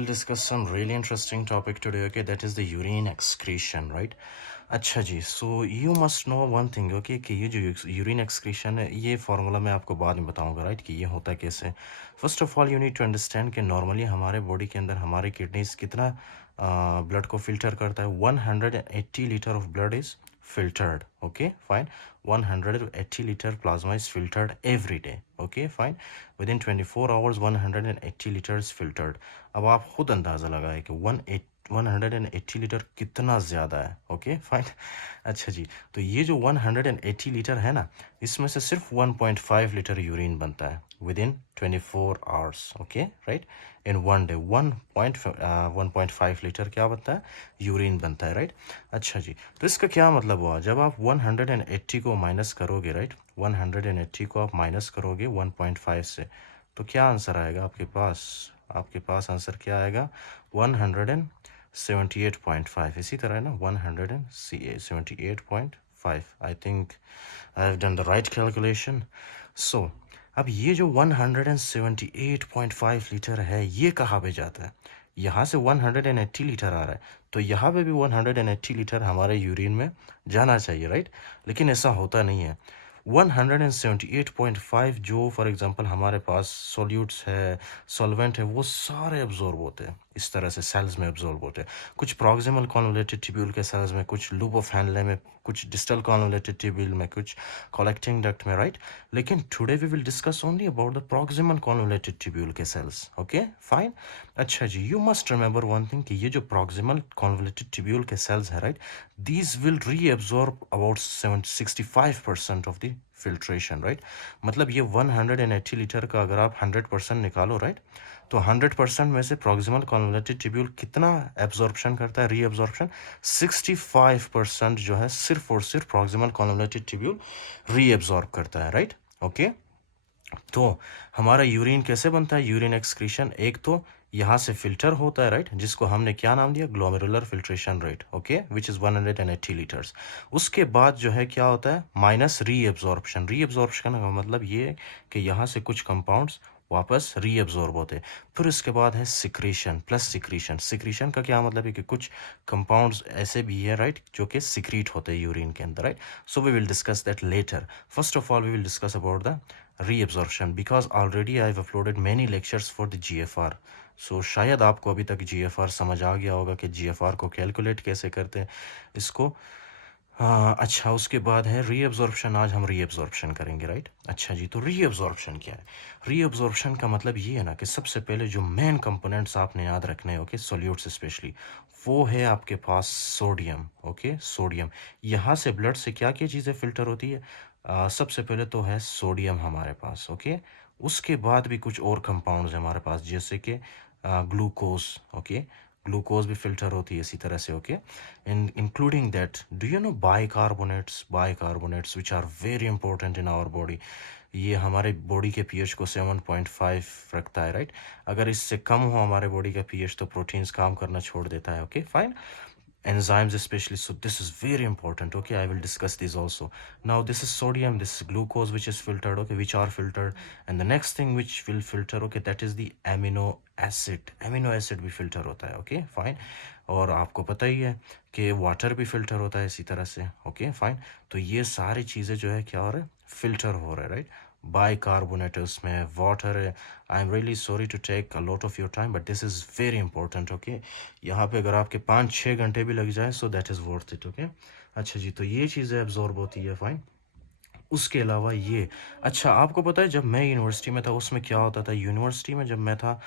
will discuss some really interesting topic today, okay? That is the urine excretion, right? अच्छा जी, so you must know one thing, okay? कि ये जो urine excretion है, ये formula मैं आपको बाद में बताऊंगा, right? कि ये होता कैसे. First of all, you need to understand कि normally हमारे body के अंदर हमारे kidneys कितना blood को filter करता है. 180 liter of blood is filtered, okay? Fine. 180 liter plasma is filtered every day, okay? Fine. Within 24 hours 180 liters filtered. अब आप खुद अंदाज़ा लगाएं कि 180 लीटर कितना ज़्यादा है. Okay fine. अच्छा जी, तो ये जो 180 लीटर है ना, इसमें से सिर्फ 1.5 लीटर यूरिन बनता है with in 24 hours. Okay right. In one day 1.5 litre क्या बनता है, यूरिन बनता है. राइट. अच्छा जी, तो इसका क्या मतलब हुआ, जब आप 180 को माइनस करोगे, राइट, 180 को आप माइनस करोगे 1.5 से, तो क्या आंसर आएगा आपके पास. आपके पास आंसर क्या आएगा, 178.5. इसी तरह है ना, 178.5. I think I have done the right calculation. So अब ये जो 178.5 लीटर है, ये कहाँ पे जाता है. यहाँ से 180 लीटर आ रहा है, तो यहाँ पे भी 180 लीटर हमारे यूरिन में जाना चाहिए, राइट. लेकिन ऐसा होता नहीं है. 178.5 जो फॉर एग्जांपल हमारे पास सॉल्यूट्स है, सॉल्वेंट है, वो सारे एब्जॉर्ब होते हैं, इस तरह से सेल्स में एब्जॉर्ब होते हैं. कुछ प्रॉक्सिमल कॉन्वोल्यूटेड ट्यूब्यूल के सेल्स में, कुछ लूप ऑफ हैंडले में, कुछ डिस्टल कॉन्वोल्यूटेड ट्यूब्यूल में, कुछ कलेक्टिंग डक्ट में, राइट. लेकिन today we will discuss only about the proximal convoluted tubule के सेल्स. Okay fine. अच्छा जी, you must remember one thing कि ये जो प्रॉक्सिमल कॉन्वोल्यूटेड ट्यूब्यूल के सेल्स है, right, these will reabsorb about 65% of the filtration, right. मतलब ये 180 लीटर का अगर आप 100% निकालो, राइट, तो 100% में से प्रॉक्सिमल कॉन्वोल्यूटेड ट्यूब्यूल कितना एब्जॉर्प्शन करता है, रीअब्जॉर्प्शन. 65% जो है सिर्फ और सिर्फ प्रॉक्सिमल कॉन्वोल्यूटेड ट्यूब्यूल रीअब्जॉर्ब करता है, राइट. ओके. तो हमारा यूरिन कैसे बनता है, यूरिन एक्सक्रीशन, एक तो यहाँ से फिल्टर होता है, राइट, जिसको हमने क्या नाम दिया, glomerular filtration rate, okay, which is 180 litres. उसके बाद जो है क्या होता है, माइनस रीएब्जॉर्प्शन. रीएब्जॉर्प्शन का मतलब ये है कि यहाँ से कुछ कंपाउंड्स वापस रीएब्जॉर्ब होते हैं. फिर उसके बाद है सिक्रीशन प्लस सिक्रीशन. सिक्रीशन का क्या मतलब है कि कुछ कंपाउंड्स ऐसे भी है, राइट, जो कि सिक्रीट होते हैं यूरिन के अंदर, right. So we will discuss that later. First of all we will discuss about the reabsorption because already I've uploaded many lectures for the GFR. सो शायद आपको अभी तक GFR समझ आ गया होगा कि GFR को कैलकुलेट कैसे करते हैं इसको. हाँ अच्छा, उसके बाद है रीअब्जॉर्प्शन. आज हम रीअब्जॉर्प्शन करेंगे, राइट. अच्छा जी, तो रीअब्जॉर्प्शन क्या है. रीअब्जॉर्प्शन का मतलब ये है ना कि सबसे पहले जो मेन कंपोनेंट्स आपने याद रखने हैं, ओके, सॉल्यूट्स स्पेशली, वो है आपके पास सोडियम. Okay, sodium. यहाँ से ब्लड से क्या क्या चीज़ें फिल्टर होती है, सबसे पहले तो है सोडियम हमारे पास. ओके. उसके बाद भी कुछ और कंपाउंड्स हमारे पास, जैसे कि ग्लूकोज. ओके, ग्लूकोज भी फिल्टर होती है इसी तरह से. Okay, including that, do you know bicarbonates. Bicarbonates which are very important in our body. ये हमारे बॉडी के पीएच को 7.5 रखता है, राइट. अगर इससे कम हो हमारे बॉडी का पीएच तो प्रोटीन्स काम करना छोड़ देता है. Okay fine. Enzymes especially, so this is very important. Okay, I will discuss these also. Now this is sodium, this is glucose which is filtered, okay, which are filtered. And the next thing which will filter, okay, that is the amino acid. Amino acid भी filter होता है. Okay fine. और आपको पता ही है कि water भी filter होता है इसी तरह से. Okay fine. तो ये सारी चीज़ें जो है क्या हो रहा है, फिल्टर हो रहा है, राइट. बाइकार्बोनेट में, वाटर है. I am really sorry to take a lot of your time but this is very important. Okay, यहाँ पे अगर आपके 5-6 घंटे भी लग जाए so that is worth it. Okay. अच्छा जी, तो ये चीज़ें एब्जॉर्ब होती है, फाइन. उसके अलावा ये, अच्छा आपको पता है जब मैं यूनिवर्सिटी में था उसमें क्या होता था, यूनिवर्सिटी में जब मैं था,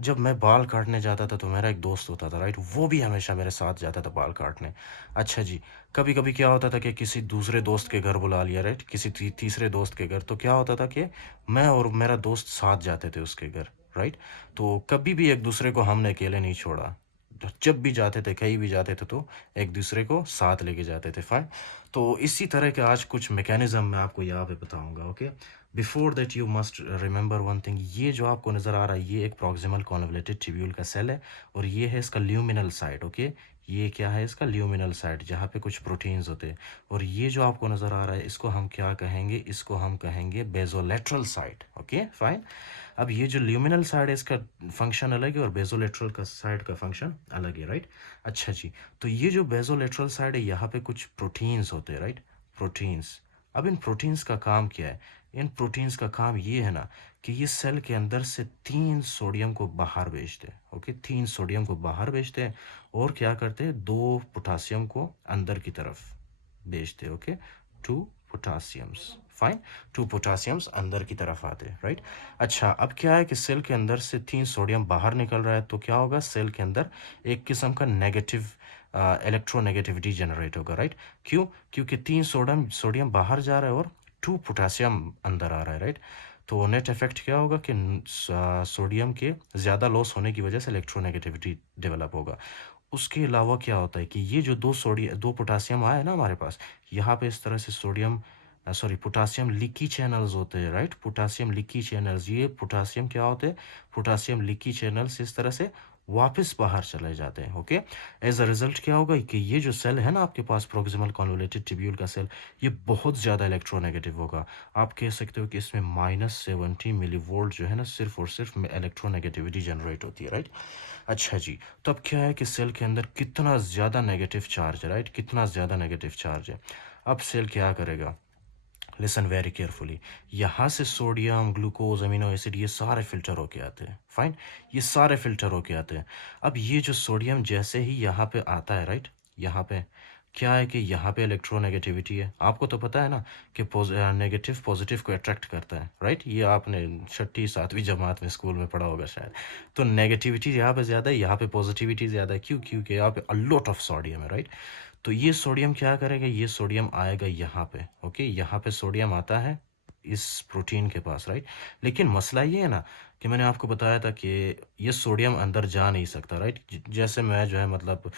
जब मैं बाल काटने जाता था तो मेरा एक दोस्त होता था, राइट, वो भी हमेशा मेरे साथ जाता था बाल काटने. अच्छा जी, कभी कभी क्या होता था कि किसी दूसरे दोस्त के घर बुला लिया, राइट, किसी तीसरे दोस्त के घर, तो क्या होता था कि मैं और मेरा दोस्त साथ जाते थे उसके घर, राइट. तो कभी भी एक दूसरे को हमने अकेले नहीं छोड़ा. तो जब भी जाते थे, कहीं भी जाते थे, तो एक दूसरे को साथ लेके जाते थे, फाइन. तो इसी तरह के आज कुछ मैकेनिज्म मैं आपको यहाँ पे बताऊंगा. Okay, before that you must remember one thing. ये जो आपको नज़र आ रहा है, ये एक प्रॉक्सिमल कॉन्वोल्यूटेड ट्यूब्यूल का सेल है और ये है इसका ल्यूमिनल साइड. ओके, ये क्या है इसका ल्यूमिनल साइड, जहाँ पे कुछ प्रोटीन्स होते हैं। और ये जो आपको नज़र आ रहा है इसको हम क्या कहेंगे, इसको हम कहेंगे बेजोलेटरल साइड। Okay fine. अब ये जो ल्यूमिनल साइड है इसका फंक्शन अलग है और बेजोलेटरल का साइड का फंक्शन अलग है, राइट। अच्छा जी, तो ये जो बेजोलेटरल साइड है यहाँ पे कुछ प्रोटीन्स होते हैं, राइट, प्रोटीन्स। अब इन प्रोटीन्स का काम क्या है, इन प्रोटीन्स का काम ये है ना कि ये सेल के अंदर से 3 सोडियम को बाहर भेजते हैं। ओके, 3 सोडियम को बाहर भेजते हैं और क्या करते हैं, 2 पोटासियम को अंदर की तरफ भेजते हैं। ओके, 2 पोटासियम्स, फाइन, 2 पोटासियम्स अंदर की तरफ आते हैं, राइट। अच्छा, अब क्या है कि सेल के अंदर से 3 सोडियम बाहर निकल रहा है, तो क्या होगा, सेल के अंदर एक किस्म का नेगेटिव इलेक्ट्रोनेगेटिविटी जनरेट होगा, राइट। क्यों, क्योंकि 3 सोडियम सोडियम बाहर जा रहा है और 2 पोटासियम अंदर आ रहा है, राइट। तो नेट इफेक्ट क्या होगा कि सोडियम के ज़्यादा लॉस होने की वजह से इलेक्ट्रोनेगेटिविटी डेवलप होगा। उसके अलावा क्या होता है कि ये जो 2 पोटासियम आया है ना हमारे पास, यहाँ पे इस तरह से sodium sorry potassium leaky channels होते हैं, राइट। पोटासियम लीकी चैनल्स, ये पोटासियम क्या होते हैं, पोटासियम लीकी चैनल्स इस तरह से वापस बाहर चले जाते हैं। ओके, एज अ रिजल्ट क्या होगा कि ये जो सेल है ना आपके पास, प्रोक्सिमल कॉन्वोल्यूटेड ट्यूब्यूल का सेल, ये बहुत ज़्यादा इलेक्ट्रोनेगेटिव होगा। आप कह सकते हो कि इसमें -70 मिली वोल्ट जो है ना सिर्फ और सिर्फ इलेक्ट्रोनेगेटिविटी जनरेट होती है, राइट। अच्छा जी, तो अब क्या है कि सेल के अंदर कितना ज़्यादा नेगेटिव चार्ज है, राइट, कितना ज़्यादा नेगेटिव चार्ज है। अब सेल क्या करेगा, लिसन वेरी केयरफुली, यहाँ से सोडियम, ग्लूकोज, अमीनो एसिड ये सारे फिल्टर होके आते हैं, फाइन, ये सारे फिल्टर होके आते हैं। अब ये जो सोडियम जैसे ही यहाँ पे आता है, राइट, यहाँ पे क्या है कि यहाँ पे इलेक्ट्रोनेगेटिविटी है। आपको तो पता है ना कि नेगेटिव पॉजिटिव को अट्रैक्ट करता है, राइट। ये आपने 6ठी 7वीं जमात में स्कूल में पढ़ा होगा शायद। तो नेगेटिविटी यहाँ पे ज़्यादा है, यहाँ पे पॉजिटिविटी ज़्यादा है। क्यों, क्योंकि यहाँ पे अ लॉट ऑफ सोडियम है, राइट। तो ये सोडियम क्या करेगा, ये सोडियम आएगा यहाँ पे। ओके, यहाँ पे सोडियम आता है इस प्रोटीन के पास, राइट। लेकिन मसला ये है ना कि मैंने आपको बताया था कि ये सोडियम अंदर जा नहीं सकता, राइट। जैसे मैं जो है मतलब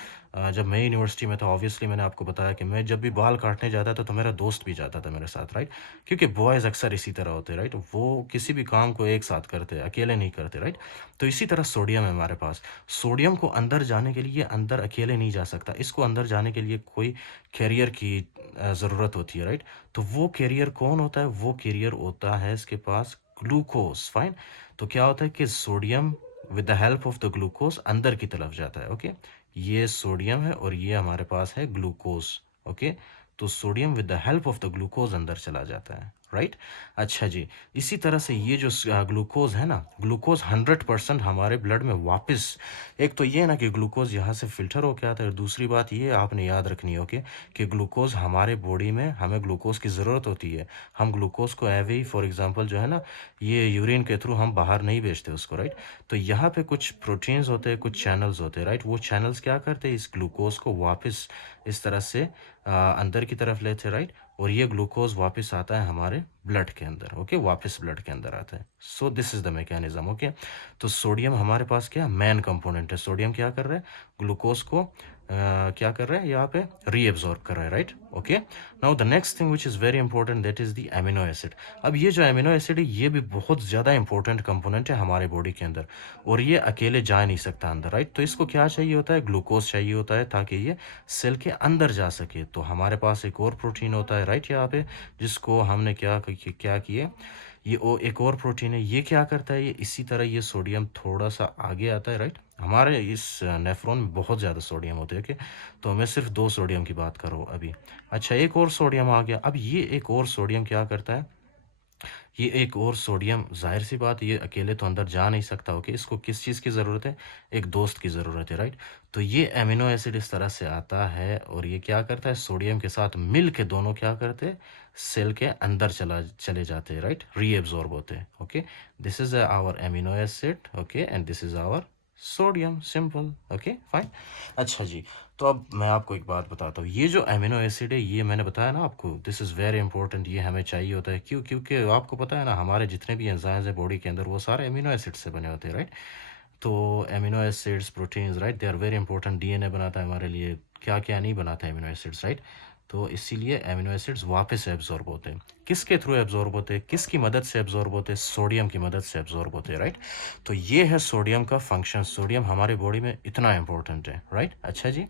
जब मैं यूनिवर्सिटी में था, ऑब्वियसली मैंने आपको बताया कि मैं जब भी बाल काटने जाता था तो मेरा दोस्त भी जाता था मेरे साथ, राइट। क्योंकि बॉयज़ अक्सर इसी तरह होते हैं, राइट, वो किसी भी काम को एक साथ करते हैं, अकेले नहीं करते, राइट। तो इसी तरह सोडियम है हमारे पास। सोडियम को अंदर जाने के लिए अंदर अकेले नहीं जा सकता, इसको अंदर जाने के लिए कोई कैरियर की ज़रूरत होती है, राइट। तो वो कैरियर कौन होता है, वो कैरियर होता है इसके पास ग्लूकोज, फाइन। तो क्या होता है कि sodium with the help of the glucose अंदर की तरफ जाता है। ओके, ये सोडियम है और ये हमारे पास है ग्लूकोज। ओके, तो sodium with the help of the glucose अंदर चला जाता है, राइट। अच्छा जी, इसी तरह से ये जो ग्लूकोज है ना, ग्लूकोज 100% हमारे ब्लड में वापस, एक तो ये ना कि ग्लूकोज यहाँ से फिल्टर होके आता है, और दूसरी बात ये आपने याद रखनी है, ओके, कि ग्लूकोज हमारे बॉडी में, हमें ग्लूकोज की ज़रूरत होती है। हम ग्लूकोज को एवे ही फॉर एग्जांपल जो है ना, ये यूरिन के थ्रू हम बाहर नहीं भेजते उसको, राइट। तो यहाँ पे कुछ प्रोटीन्स होते हैं, कुछ चैनल्स होते हैं, राइट। वो चैनल्स क्या करते हैं, इस ग्लूकोज को वापस इस तरह से अंदर की तरफ लेते हैं, राइट। और ये ग्लूकोज वापस आता है हमारे ब्लड के अंदर। ओके, वापस ब्लड के अंदर आता है। सो this is the mechanism. Okay, तो सोडियम हमारे पास क्या मेन कंपोनेंट है। सोडियम क्या कर रहा है, ग्लूकोज को क्या कर रहा है, यहाँ पे रीएब्जॉर्ब कर रहा है, right. Okay, now the next thing which is very important, that is the amino acid. अब ये जो एमिनो एसिड है ये भी बहुत ज़्यादा इंपॉर्टेंट कंपोनेंट है हमारे बॉडी के अंदर, और ये अकेले जा नहीं सकता अंदर, राइट। तो इसको क्या चाहिए होता है, ग्लूकोज चाहिए होता है ताकि ये सेल के अंदर जा सके। तो हमारे पास एक और प्रोटीन होता है, राइट, यहाँ पे, जिसको हमने क्या किए, एक और प्रोटीन है, ये क्या करता है, ये इसी तरह ये सोडियम थोड़ा सा आगे आता है, राइट। हमारे इस नेफ्रॉन में बहुत ज़्यादा सोडियम होते हैं, ओके, तो मैं सिर्फ 2 सोडियम की बात कर रहा हूँ अभी। अच्छा, एक और सोडियम आ गया। अब ये एक और सोडियम क्या करता है, ये एक और सोडियम, जाहिर सी बात, ये अकेले तो अंदर जा नहीं सकता। ओके, इसको किस चीज़ की ज़रूरत है, एक दोस्त की ज़रूरत है, राइट। तो ये एमिनो एसिड इस तरह से आता है और ये क्या करता है, सोडियम के साथ मिल के दोनों क्या करते हैं, सेल के अंदर चले जाते हैं, राइट, रीएब्जॉर्ब होते हैं। Okay, this is our amino acid, okay, and this is our sodium, simple. Okay fine. अच्छा जी, तो अब मैं आपको एक बात बताता हूँ, ये जो अमीनो एसिड है, ये मैंने बताया ना आपको, दिस इज़ वेरी इंपॉर्टेंट, ये हमें चाहिए होता है। क्यों, क्योंकि आपको पता है ना हमारे जितने भी एंजाइम्स हैं बॉडी के अंदर वो सारे अमीनो एसिड से बने होते हैं, राइट। तो amino acids, proteins, right, they are very important. DNA बनाता है हमारे लिए, क्या क्या नहीं बनाता है अमीनो एसिड्स, राइट। तो इसीलिए एमिनो एसिड्स वापस से एब्जॉर्ब होते हैं। किसके थ्रू एब्जॉर्ब होते हैं, किसकी मदद से एब्जॉर्ब होते हैं, सोडियम की मदद से एब्जॉर्ब होते हैं, राइट। तो ये है सोडियम का फंक्शन। सोडियम हमारे बॉडी में इतना इंपॉर्टेंट है, राइट। अच्छा जी,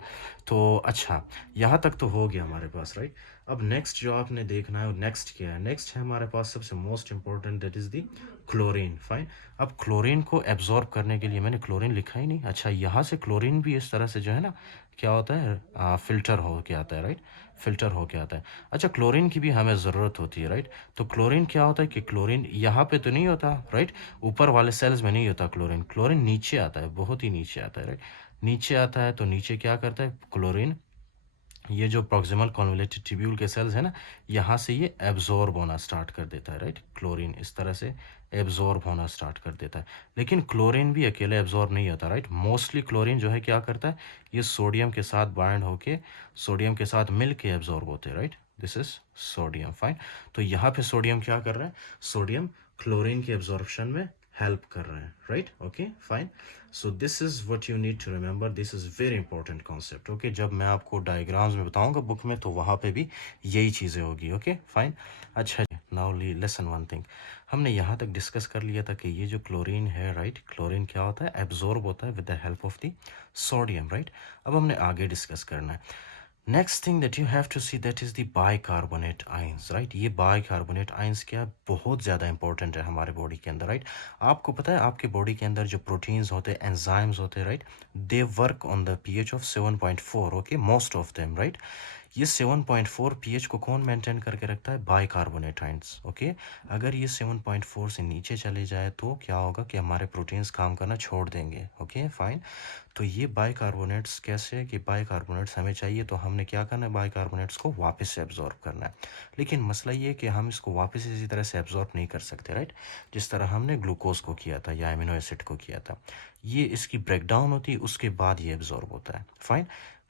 तो अच्छा, यहाँ तक तो हो गया हमारे पास, राइट। अब नेक्स्ट जो आपने देखना है, नेक्स्ट क्या है, नेक्स्ट है हमारे पास सबसे most important, that is the chlorine. Fine. अब क्लोरीन को एब्जॉर्ब करने के लिए मैंने क्लोरीन लिखा ही नहीं। अच्छा, यहाँ से क्लोरीन भी इस तरह से जो है ना, क्या होता है, फिल्टर हो के आता है, राइट। फिल्टर हो के आता है। अच्छा, क्लोरीन की भी हमें ज़रूरत होती है, राइट। तो क्लोरीन क्या होता है कि क्लोरीन यहाँ पे तो नहीं होता, राइट, ऊपर वाले सेल्स में नहीं होता क्लोरीन। क्लोरीन नीचे आता है, बहुत ही नीचे आता है, राइट। नीचे आता है, तो नीचे क्या करता है क्लोरीन, ये जो प्रॉक्सिमल कॉन्वोलेटेड ट्यूब्यूल के सेल्स है ना, यहाँ से ये एब्जॉर्ब होना स्टार्ट कर देता है, राइट। क्लोरीन इस तरह से एब्जॉर्ब होना स्टार्ट कर देता है। लेकिन क्लोरीन भी अकेले एब्जॉर्ब नहीं होता, राइट। मोस्टली क्लोरीन जो है क्या करता है, ये सोडियम के साथ बाइंड होके, सोडियम के साथ मिल के एब्जॉर्ब होते हैं, right. This is sodium. Fine. तो यहाँ पे सोडियम क्या कर रहा है, सोडियम क्लोरीन के एब्जॉर्प्शन में हेल्प कर रहे हैं, right. Okay, fine. So this is what you need to remember, this is very important concept. Okay, जब मैं आपको डायग्राम्स में बताऊंगा बुक में, तो वहाँ पे भी यही चीज़ें होगी। Okay, fine. अच्छा, नाउ लेसन वन थिंग, हमने यहाँ तक डिस्कस कर लिया था कि ये जो क्लोरीन है, राइट, क्लोरीन क्या होता है, एब्जॉर्ब होता है with the help of the sodium, right. अब हमने आगे डिस्कस करना है। Next thing that you have to see, that is the bicarbonate ions, right. ये बाइकार्बोनेट आयंस क्या बहुत ज़्यादा इंपॉर्टेंट है हमारे बॉडी के अंदर, राइट। आपको पता है आपके बॉडी के अंदर जो प्रोटीन्स होते हैं, एंजाइम्स होते हैं, right, they work on the pH of 7.4, okay, most of them, right. ये 7.4 पीएच को कौन मेंटेन करके रखता है, बाइकार्बोनेट आयंस, ओके। अगर ये 7.4 से नीचे चले जाए तो क्या होगा कि हमारे प्रोटीन्स काम करना छोड़ देंगे। Okay, fine. तो ये बाइकार्बोनेट्स कैसे है कि बाइकार्बोनेट्स हमें चाहिए, तो हमने क्या करना है, बाइकार्बोनेट्स को वापस से एब्जॉर्ब करना है। लेकिन मसला ये है कि हम इसको वापस इसी तरह से एब्जॉर्ब नहीं कर सकते, राइट, जिस तरह हमने ग्लूकोज को किया था या एमिनो एसिड को किया था। ये इसकी ब्रेकडाउन होती है, उसके बाद ये एब्जॉर्ब होता है। Fine.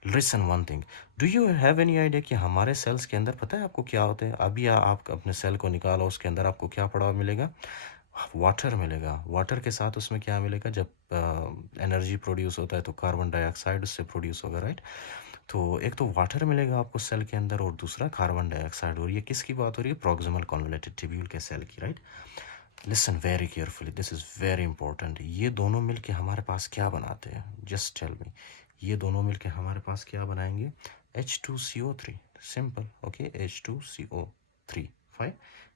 Listen one thing, do you have any idea कि हमारे सेल्स के अंदर पता है आपको क्या होते हैं? अभी आप अपने सेल को निकालो, उसके अंदर आपको क्या पड़ा हुआ मिलेगा, वाटर मिलेगा। वाटर के साथ उसमें क्या मिलेगा, जब एनर्जी प्रोड्यूस होता है तो कार्बन डाइऑक्साइड उससे प्रोड्यूस होगा, राइट। तो एक तो वाटर मिलेगा आपको सेल के अंदर, और दूसरा कार्बन डाइऑक्साइड। और ये किसकी बात हो रही है, प्रॉक्सिमल कॉन्वोलेटेड ट्यूब्यूल के सेल की, right. Listen very carefully, this is very important. ये दोनों मिलके हमारे पास क्या बनाते हैं, जस्ट टेल मी। ये दोनों मिलके हमारे पास क्या बनाएंगे, H2CO3, simple. Okay, H2CO3, fine.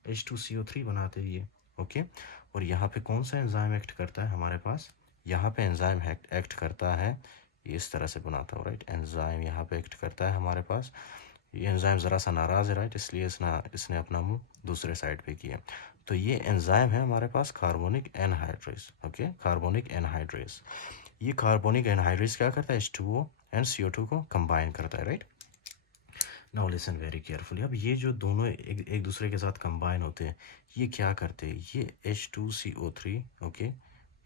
H2CO3 बनाते हैं ये, ओके। और यहाँ पे कौन सा एंजाइम एक्ट करता है हमारे पास, यहाँ पे एंजाइम एक्ट करता है, ये इस तरह से बनाता हूँ, राइट। एंजाइम यहाँ पे एक्ट करता है हमारे पास। ये एंजाइम ज़रा सा नाराज़ है, राइट, इसलिए इसने अपना मुंह दूसरे साइड पे किया। तो ये एंजाइम है हमारे पास carbonic anhydrase, okay, carbonic anhydrase. ये कार्बोनिक एनहाइड्रेस क्या करता है, H2O एंड CO2 को कंबाइन करता है, right. Now listen very carefully, अब ये जो दोनों एक दूसरे के साथ कंबाइन होते हैं, ये क्या करते हैं, ये H2CO3, ओके,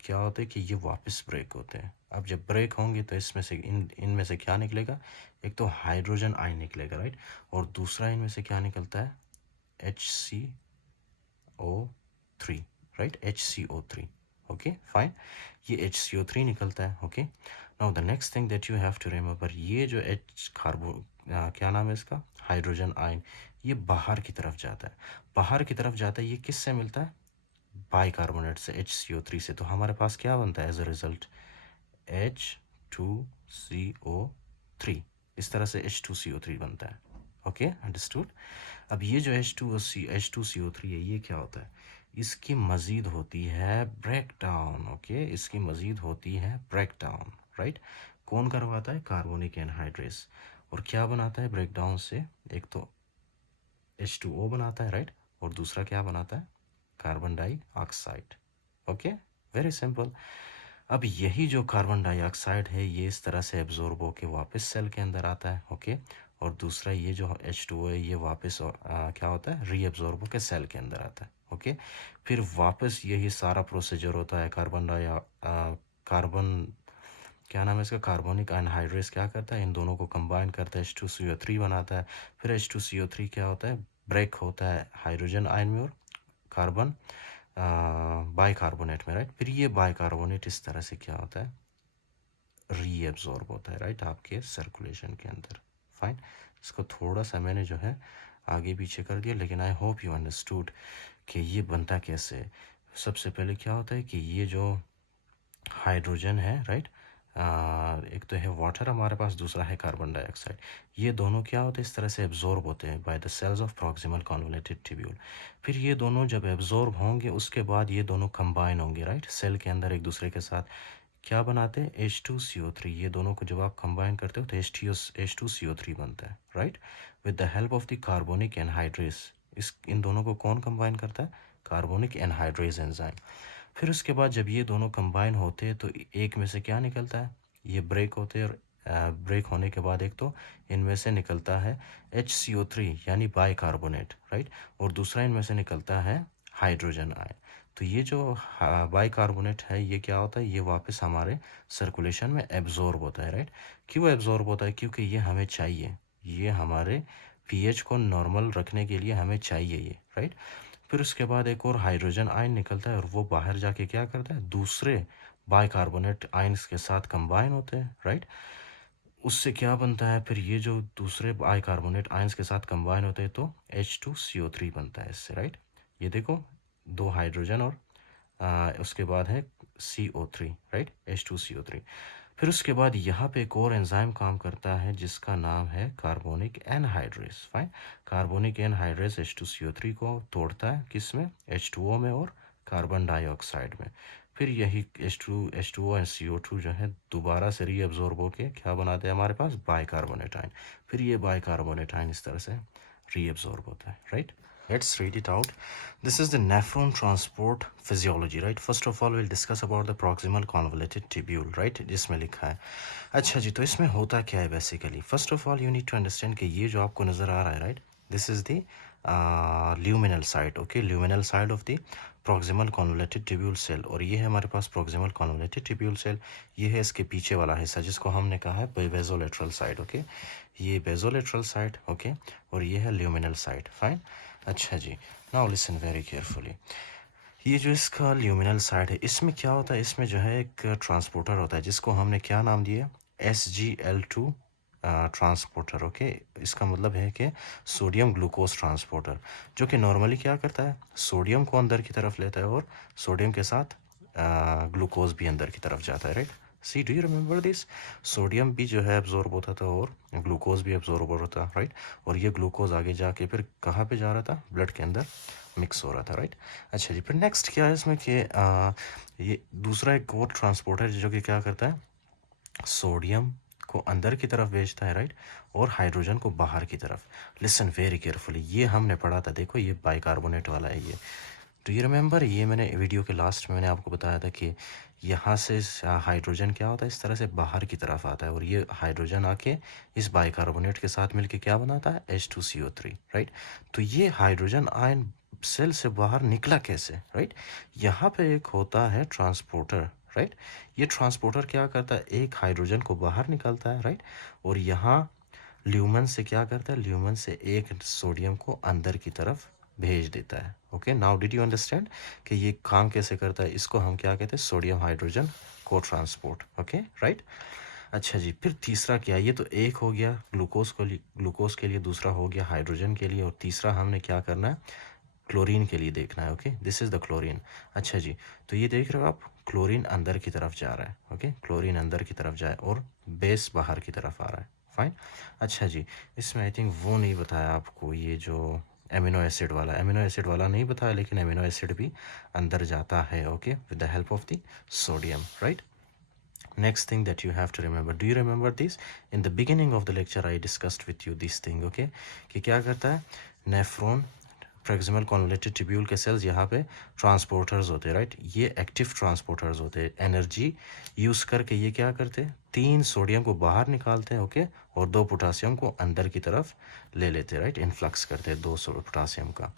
क्या होता है कि ये वापस ब्रेक होते हैं। अब जब ब्रेक होंगे तो इसमें से इनमें से क्या निकलेगा, एक तो हाइड्रोजन आयन निकलेगा, राइट, और दूसरा इनमें से क्या निकलता है, HCO3, right, HCO3, okay, fine. ये HCO3 निकलता है, okay. Now the next thing that you have to remember, ये जो क्या नाम है इसका, हाइड्रोजन आयन, ये बाहर की तरफ जाता है। बाहर की तरफ जाता है, ये किससे मिलता है, बाइकार्बोनेट से, HCO3 से। तो हमारे पास क्या बनता है एज अ रिजल्ट, H2CO3, इस तरह से H2CO3 बनता है, ओके, अंडरस्टूड। अब ये जो H2CO3 है, ये क्या होता है, इसकी मज़ीद होती है ब्रेक डाउन, ओके, इसकी मज़ीद होती है ब्रेक डाउन, राइट। कौन करवाता है, कार्बोनिक एनहाइड्रेस। और क्या बनाता है ब्रेक डाउन से, एक तो H2O बनाता है, राइट, और दूसरा क्या बनाता है, carbon dioxide, okay, very simple. अब यही जो कार्बन डाइऑक्साइड है, ये इस तरह से एब्जॉर्ब होके वापस सेल के अंदर आता है, ओके। और दूसरा ये जो H2O है, ये वापस क्या होता है, रीएब्जॉर्ब होकर सेल के अंदर आता है, ओके। फिर वापस यही सारा प्रोसीजर होता है, कार्बन क्या नाम है इसका, कार्बोनिक एनहाइड्रेस क्या करता है, इन दोनों को कंबाइन करता है, H2CO3 बनाता है। फिर H2CO3 क्या होता है, ब्रेक होता है हाइड्रोजन आयन में और कार्बन बाइकार्बोनेट में, राइट। फिर ये बाइकार्बोनेट इस तरह से क्या होता है, रीएब्जॉर्ब होता है, राइट, आपके सर्कुलेशन के अंदर, फाइन। इसको थोड़ा सा मैंने जो है आगे पीछे कर दिया, लेकिन आई होप यू अंडरस्टूड कि ये बनता कैसे है। सबसे पहले क्या होता है कि ये जो हाइड्रोजन है, राइट, एक तो है वाटर हमारे पास, दूसरा है कार्बन डाइऑक्साइड। ये दोनों क्या होते हैं, इस तरह से एब्जॉर्ब होते हैं by the cells of proximal convoluted tubule. फिर ये दोनों जब एब्जॉर्ब होंगे उसके बाद ये दोनों कंबाइन होंगे, राइट, सेल के अंदर एक दूसरे के साथ क्या बनाते हैं, H2CO3। ये दोनों को जब आप कंबाइन करते हो तो H2CO3 बनता है, right, with the help of the carbonic anhydrase. इन दोनों को कौन कंबाइन करता है, कार्बोनिक एनहाइड्रेस एंजाइम। फिर उसके बाद जब ये दोनों कंबाइन होते हैं तो एक में से क्या निकलता है, ये ब्रेक होते हैं, और ब्रेक होने के बाद एक तो इनमें से निकलता है HCO3 यानी बाइकार्बोनेट, राइट, और दूसरा इनमें से निकलता है हाइड्रोजन आयन। तो ये जो बाइकार्बोनेट है ये क्या होता है, ये वापस हमारे सर्कुलेशन में एब्जॉर्ब होता है, राइट। क्यों एब्जॉर्ब होता है, क्योंकि ये हमें चाहिए, ये हमारे पीएच को नॉर्मल रखने के लिए हमें चाहिए ये, राइट। फिर उसके बाद एक और हाइड्रोजन आयन निकलता है और वो बाहर जाके क्या करता है, दूसरे बाइकार्बोनेट आयन्स के साथ कंबाइन होते हैं, राइट। उससे क्या बनता है, फिर ये जो दूसरे बाइकार्बोनेट आयन्स के साथ कंबाइन होते हैं तो H2CO3 बनता है इससे, राइट। ये देखो, दो हाइड्रोजन और उसके बाद है CO3, राइट, H2CO3। फिर उसके बाद यहाँ पे एक और एंजाइम काम करता है जिसका नाम है carbonic anhydrase, fine. Carbonic anhydrase H2CO3 को तोड़ता है किस में, H2O में और कार्बन डाइऑक्साइड में। फिर यही H2O एंड CO2 जो है दोबारा से रीअब्जॉर्ब होके क्या बनाते हैं हमारे पास, बाइकार्बोनेट आयन। फिर ये बाइकार्बोनेट आयन इस तरह से रीअब्जॉर्ब होता है, right. Let's read it out. This is the nephron transport physiology, right? First of all, we'll discuss about the proximal convoluted tubule, right? जिसमें लिखा है। अच्छा जी, तो इसमें होता क्या है basically. First of all you need to understand कि ये जो आपको नज़र आ रहा है, right, this is the luminal side, okay, luminal side of the proximal convoluted tubule cell. और ये है हमारे पास प्रॉक्सिमल कॉन्वोलेटेड ट्यूब्यूल सेल। ये है इसके पीछे वाला हिस्सा जिसको हमने कहा है बेजोलेटरल साइड, ओके। ये बेजोलेटरल साइड, ओके, और ये है ल्यूमिनल साइड, फाइन। अच्छा जी, नाउ लिसन वेरी केयरफुली। ये जो इसका ल्यूमिनल साइड है इसमें क्या होता है, इसमें जो है एक ट्रांसपोर्टर होता है जिसको हमने क्या नाम दिया, SGL2 ट्रांसपोर्टर, ओके। इसका मतलब है कि सोडियम ग्लूकोज ट्रांसपोर्टर, जो कि नॉर्मली क्या करता है, सोडियम को अंदर की तरफ लेता है और सोडियम के साथ ग्लूकोज भी अंदर की तरफ जाता है, right. See, do you remember this, sodium भी जो है एब्जॉर्ब होता था और ग्लूकोज भी एब्जॉर्ब होता था, राइट। और ये ग्लूकोज आगे जाके फिर कहाँ पे जा रहा था, ब्लड के अंदर मिक्स हो रहा था, राइट। अच्छा जी, फिर नेक्स्ट क्या है इसमें कि ये दूसरा एक और ट्रांसपोर्टर है जो कि क्या करता है, सोडियम को अंदर की तरफ भेजता है, राइट, और हाइड्रोजन को बाहर की तरफ। लिसन वेरी केयरफुली, ये हमने पढ़ा था, देखो ये बाइकार्बोनेट वाला है ये। तो ये रिमेंबर, ये मैंने वीडियो के लास्ट में मैंने आपको बताया था कि यहाँ से हाइड्रोजन क्या होता है, इस तरह से बाहर की तरफ आता है और ये हाइड्रोजन आके इस बाइकार्बोनेट के साथ मिलके क्या बनाता है, H2CO3, राइट। तो ये हाइड्रोजन आयन सेल से बाहर निकला कैसे, राइट। यहाँ पे एक होता है ट्रांसपोर्टर, राइट। ये ट्रांसपोर्टर क्या करता है, एक हाइड्रोजन को बाहर निकालता है, राइट, और यहाँ ल्यूमन से क्या करता है, ल्यूमन से एक सोडियम को अंदर की तरफ भेज देता है, okay. Now did you understand कि ये काम कैसे करता है, इसको हम क्या कहते हैं, सोडियम हाइड्रोजन को ट्रांसपोर्ट, ओके, राइट। अच्छा जी, फिर तीसरा क्या, ये तो एक हो गया ग्लूकोज के लिए, दूसरा हो गया हाइड्रोजन के लिए, और तीसरा हमने क्या करना है, क्लोरीन के लिए देखना है, okay, this is the chlorine. अच्छा जी, तो ये देख रहे हो आप, क्लोरीन अंदर की तरफ जा रहा है, ओके, क्लोरीन अंदर की तरफ जाए और बेस बाहर की तरफ आ रहा है, फाइन। अच्छा जी, इसमें आई थिंक वो नहीं बताया आपको, ये जो एमिनो एसिड वाला नहीं बताया, लेकिन एमिनो एसिड भी अंदर जाता है, okay, with the help of the sodium, right. Next thing that you have to remember, do you remember this, in the beginning of the lecture I discussed with you this thing, okay, कि क्या करता है, nephron proximal convoluted tubule के sales यहाँ पे transporters होते हैं, right. ये एक्टिव ट्रांसपोर्टर्स होते हैं, एनर्जी यूज़ करके ये क्या करते हैं, 3 सोडियम को बाहर निकालते हैं, ओके, और 2 पोटासियम को अंदर की तरफ ले लेते हैं, राइट, इनफ्लक्स करते हैं 2 पोटासियम का।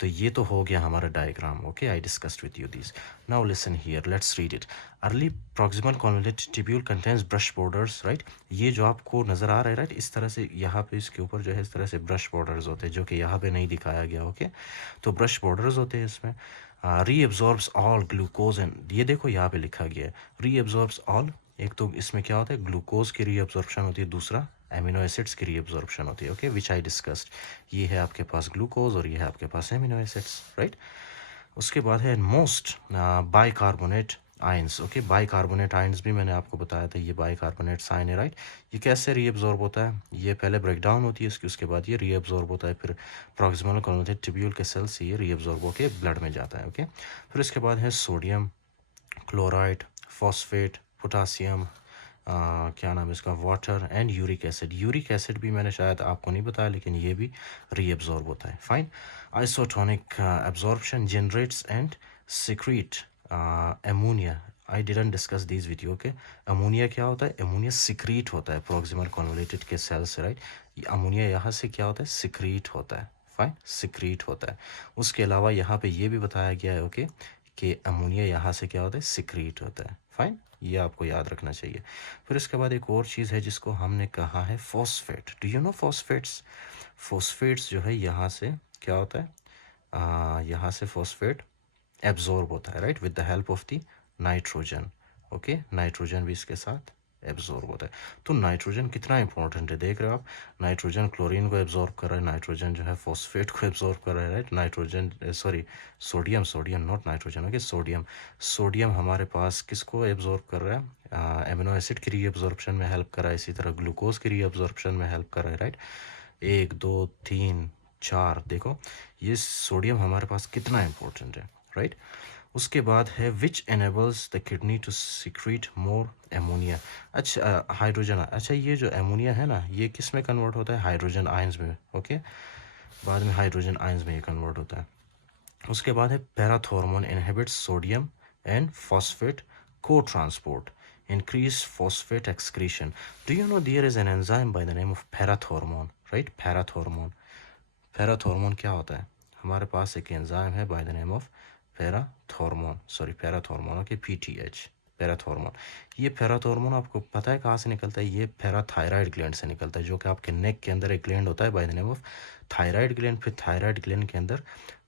तो ये तो हो गया हमारा diagram, okay, I discussed with you this. Now listen here, let's read it. Early proximal convoluted tubule contains brush borders, right. ये जो आपको नज़र आ रहा है, राइट, इस तरह से यहाँ पे इसके ऊपर जो है इस तरह से ब्रश बॉर्डर्स होते हैं, जो कि यहाँ पे नहीं दिखाया गया, ओके। तो ब्रश बॉर्डर्स होते हैं इसमें। रीएब्जॉर्ब्स ऑल ग्लूकोज एंड, ये देखो यहाँ पे लिखा गया है रीएब्जॉर्ब्स ऑल। एक तो इसमें क्या होता है, ग्लूकोज की रीअब्जॉर्प्शन होती है, दूसरा एमिनो एसिड्स की रीअब्जॉर्प्शन होती है, ओके, विच आई डिस्कस्ड। ये है आपके पास ग्लूकोज और ये है आपके पास एमिनो एसिड्स, राइट। उसके बाद है most bicarbonate ions, okay, bicarbonate ions भी मैंने आपको बताया था, ये बाइकार्बोनेट आयन है, राइट। ये कैसे रीअब्जॉर्ब होता है, ये पहले ब्रेक डाउन होती है इसकी, उसके बाद ये रीअब्जॉर्ब होता है, फिर प्रॉक्सिमल कॉन्वोल्यूटेड ट्यूब्यूल के सेल से ये रीअब्जॉर्ब होकर ब्लड में जाता है, ओके। फिर इसके बाद है सोडियम क्लोराइड, फॉस्फेट, पोटासियम, क्या नाम है इसका, water and uric acid. Uric acid भी मैंने शायद आपको नहीं बताया, लेकिन ये भी रीअब्जॉर्ब होता है, fine. Isotonic absorption generates and secrete ammonia. I didn't discuss this with you, okay. Ammonia क्या होता है, अमोनिया सिक्रीट होता है प्रोक्सिमल कॉन्वोल्यूटेड के सेल से, राइट। अमोनिया यहाँ से क्या होता है, सिक्रीट होता है, फाइन, सिक्रीट होता है। उसके अलावा यहाँ पे ये भी बताया गया है, ओके, कि अमोनिया यहाँ से क्या होता है, सिक्रीट होता है, फाइन, ये आपको याद रखना चाहिए। फिर इसके बाद एक और चीज़ है जिसको हमने कहा है phosphate. Do you no phosphates? Phosphates जो है यहाँ से क्या होता है, यहाँ से फॉस्फेट एब्जॉर्ब होता है, right, with the help of the nitrogen, okay. Nitrogen भी इसके साथ एब्जॉर्ब होता है। तो नाइट्रोजन कितना इंपॉर्टेंट है, देख रहे हो आप, नाइट्रोजन क्लोरीन को एब्जॉर्ब कर रहा है, नाइट्रोजन जो है फॉस्फेट को एब्जॉर्ब कर रहा है, right. Nitrogen sorry, sodium, sodium not nitrogen, okay, sodium. Sodium हमारे पास किसको एब्जॉर्ब कर रहा है, एमिनो एसिड की रीअब्जॉर्प्शन में हेल्प कर रहा है, इसी तरह ग्लूकोज की रीअब्जॉर्प्शन में हेल्प कर रहा है, राइट। 1 2 3 4, देखो ये सोडियम हमारे पास कितना इंपॉर्टेंट है, राइट। उसके बाद है which enables the kidney to secrete more ammonia. अच्छा, हाइड्रोजन, अच्छा, ये जो एमोनिया है ना, ये किस में कन्वर्ट होता है, हाइड्रोजन आयंस में, ओके। बाद में हाइड्रोजन आयंस में ये कन्वर्ट होता है। उसके बाद है parathormone inhibits sodium and phosphate को transport, increase phosphate excretion. Do you know there is an enzyme by the name of parathormone, right? Parathormone. Parathormone क्या होता है, हमारे पास एक एंजाइम है by the name of parathormone, sorry parathormone, okay, PTH, parathormone. ये parathormone आपको पता है कहाँ से निकलता है, ये पैराथायराइड ग्लैंड से निकलता है, जो कि आपके नेक के अंदर एक ग्लैंड होता है by the name of thyroid gland. फिर थायराइड ग्लैंड के अंदर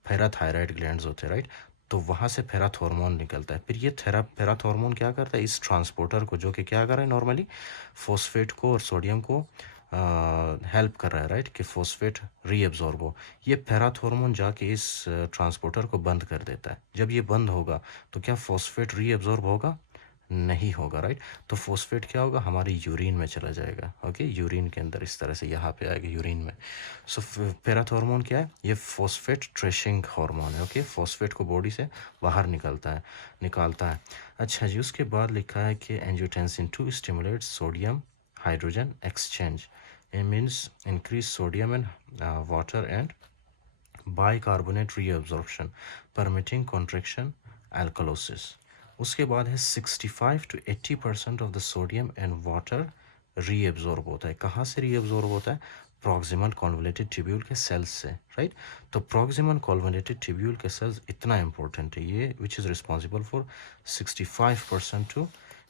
पैराथायराइड ग्लैंड्स होते हैं, राइट। तो वहाँ से पैराथॉर्मोन निकलता है। फिर ये पैराथॉर्मोन क्या करता है, इस ट्रांसपोर्टर को, जो कि क्या कर रहा है नॉर्मली, फॉस्फेट को और सोडियम को हेल्प कर रहा है, राइट, कि फॉस्फेट रीअब्जॉर्ब हो। ये पैराथॉर्मोन जाके इस ट्रांसपोर्टर को बंद कर देता है। जब ये बंद होगा तो क्या फॉस्फेट रीअब्जॉर्ब होगा, नहीं होगा, राइट। तो फॉस्फेट क्या होगा, हमारी यूरिन में चला जाएगा, ओके, यूरिन के अंदर इस तरह से यहाँ पे आएगा यूरिन में। सो पैराथॉर्मोन क्या है, ये फॉस्फेट ट्रेशिंग हार्मोन है, ओके, फॉस्फेट को बॉडी से बाहर निकालता है। अच्छा जी, उसके बाद लिखा है कि angiotensin 2 stimulates sodium hydrogen exchange, it means increase sodium and water and bicarbonate reabsorption permitting contraction alkalosis. उसके बाद है 65 to 80% of the sodium and water reabsorb होता है। कहाँ से रीएब्जॉर्ब होता है, प्रॉक्सिमल कॉन्वोल्यूटेड ट्यूब्यूल के सेल्स से, राइट। तो प्रॉक्सिमल कॉन्वोल्यूटेड ट्यूब्यूल के सेल्स इतना इंपॉर्टेंट है ये, which is responsible for 65% to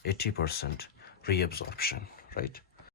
80% reabsorption, right.